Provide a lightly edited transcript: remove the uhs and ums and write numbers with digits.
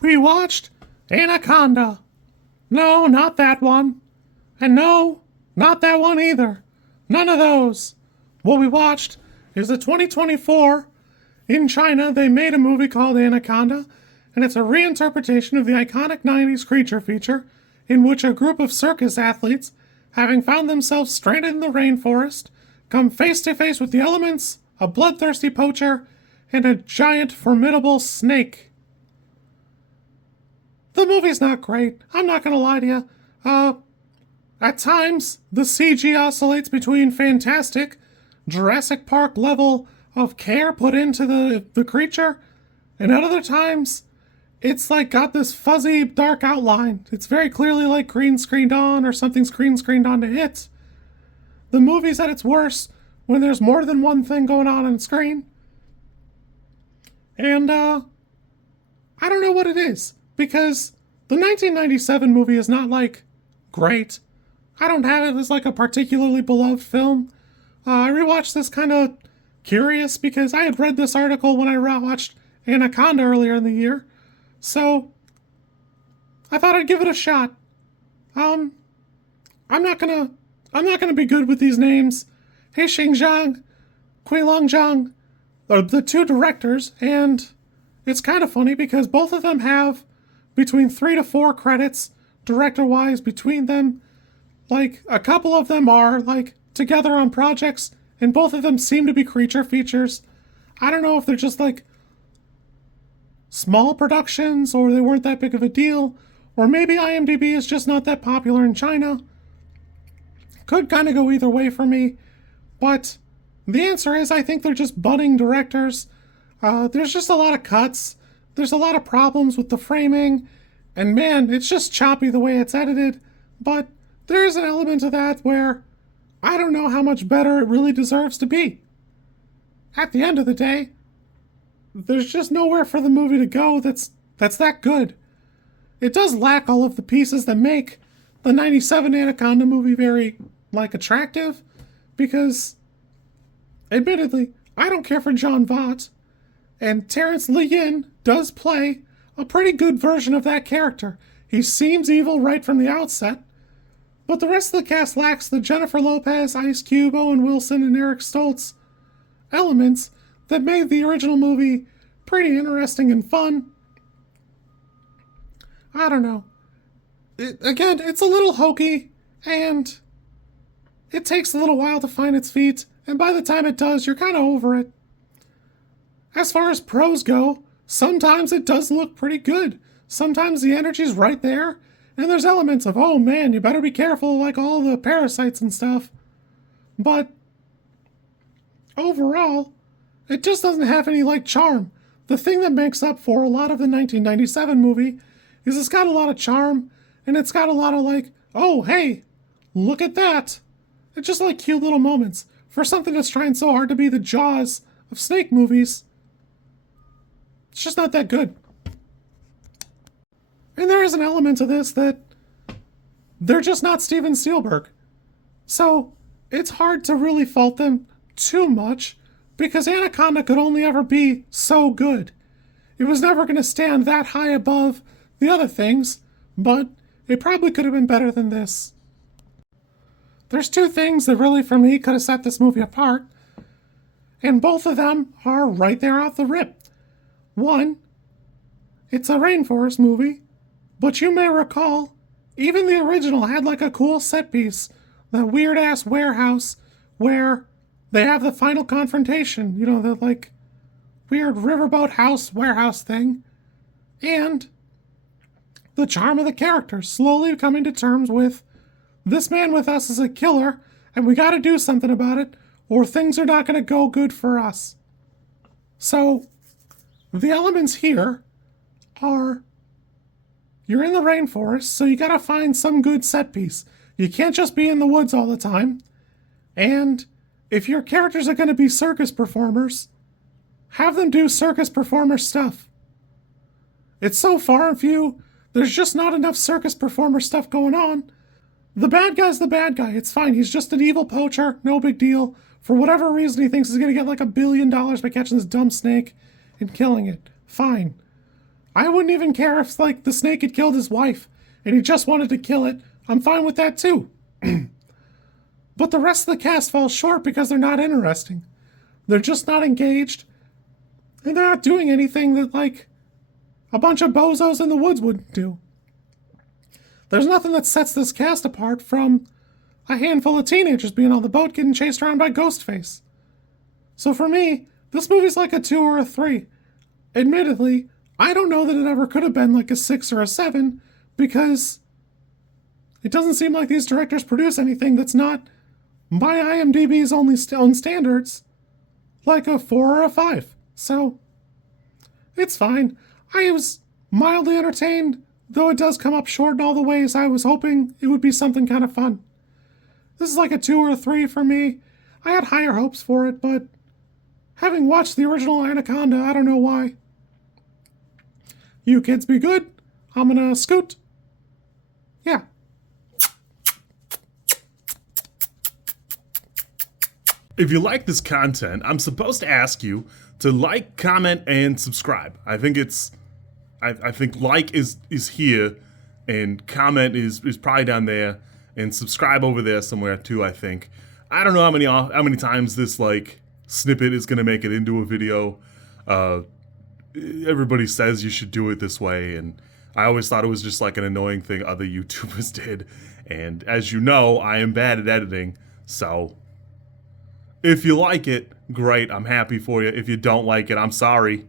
We watched Anaconda. No, not that one. And no, not that one either. None of those. What we watched is the 2024 in China. They made a movie called Anaconda, and it's a reinterpretation of the iconic 90s creature feature in which a group of circus athletes, having found themselves stranded in the rainforest, come face to face with the elements, a bloodthirsty poacher, and a giant formidable snake. The movie's not great, I'm not gonna lie to you. At times, the CG oscillates between fantastic, Jurassic Park level of care put into the creature, and at other times, it's like got this fuzzy, dark outline. It's very clearly like green screened on or something's green screened on to it. The movie's at its worst when there's more than one thing going on screen. And, I don't know what it is, because the 1997 movie is not, like, great. I don't have it as, like, a particularly beloved film. I rewatched this kind of curious because I had read this article when I watched Anaconda earlier in the year. So, I thought I'd give it a shot. I'm not gonna be good with these names. Hesheng Xiang, Qiuliang Xiang are the two directors, and it's kind of funny because both of them have between 3 to 4 credits, director-wise, between them. Like, a couple of them are, like, together on projects, and both of them seem to be creature features. I don't know if they're just, like, small productions, or they weren't that big of a deal, or maybe IMDb is just not that popular in China. Could kind of go either way for me, but the answer is I think they're just budding directors. There's just a lot of cuts. There's a lot of problems with the framing, and man, it's just choppy the way it's edited, but there is an element of that where I don't know how much better it really deserves to be. At the end of the day, there's just nowhere for the movie to go that's that good. It does lack all of the pieces that make the 97 Anaconda movie very, like, attractive, because, admittedly, I don't care for John Voight, and Terence Yin does play a pretty good version of that character. He seems evil right from the outset, but the rest of the cast lacks the Jennifer Lopez, Ice Cube, Owen Wilson, and Eric Stoltz elements that made the original movie pretty interesting and fun. I don't know. Again, it's a little hokey, and it takes a little while to find its feet, and by the time it does, you're kind of over it. As far as pros go, sometimes it does look pretty good. Sometimes the energy's right there, and there's elements of, oh man, you better be careful, like all the parasites and stuff. But overall, it just doesn't have any, like, charm. The thing that makes up for a lot of the 1997 movie is it's got a lot of charm, and it's got a lot of, like, oh, hey, look at that. It's just like cute little moments. For something that's trying so hard to be the Jaws of snake movies, it's just not that good. And there is an element to this that they're just not Steven Spielberg. So it's hard to really fault them too much, because Anaconda could only ever be so good. It was never going to stand that high above the other things, but it probably could have been better than this. There's two things that really, for me, could have set this movie apart, and both of them are right there off the rip. One, it's a rainforest movie, but you may recall, even the original had like a cool set piece, that weird-ass warehouse where they have the final confrontation, you know, the, like, weird riverboat house warehouse thing, and the charm of the characters slowly coming to terms with, this man with us is a killer, and we gotta do something about it, or things are not gonna go good for us. So, the elements here are, you're in the rainforest, so you gotta find some good set piece. You can't just be in the woods all the time, and if your characters are gonna be circus performers, have them do circus performer stuff. It's so far and few, there's just not enough circus performer stuff going on. The bad guy's the bad guy. It's fine. He's just an evil poacher. No big deal. For whatever reason, he thinks he's going to get like $1 billion by catching this dumb snake and killing it. Fine. I wouldn't even care if, like, the snake had killed his wife and he just wanted to kill it. I'm fine with that too. But the rest of the cast falls short because they're not interesting. They're just not engaged. And they're not doing anything that, like, a bunch of bozos in the woods wouldn't do. There's nothing that sets this cast apart from a handful of teenagers being on the boat getting chased around by Ghostface. So for me, this movie's like a 2 or a 3. Admittedly, I don't know that it ever could have been like a 6 or a 7 because it doesn't seem like these directors produce anything that's not, by IMDb's own standards, like a 4 or a 5. So, it's fine. I was mildly entertained, though it does come up short in all the ways I was hoping it would be something kind of fun. This is like a 2 or a 3 for me. I had higher hopes for it, but having watched the original Anaconda, I don't know why. You kids be good. I'm gonna scoot. Yeah. If you like this content, I'm supposed to ask you to like, comment, and subscribe. I think like is here, and comment is probably down there, and subscribe over there somewhere too. I think. I don't know how many times this like snippet is gonna make it into a video. Everybody says you should do it this way, and I always thought it was just like an annoying thing other YouTubers did. And as you know, I am bad at editing, so if you like it, great, I'm happy for you. If you don't like it, I'm sorry.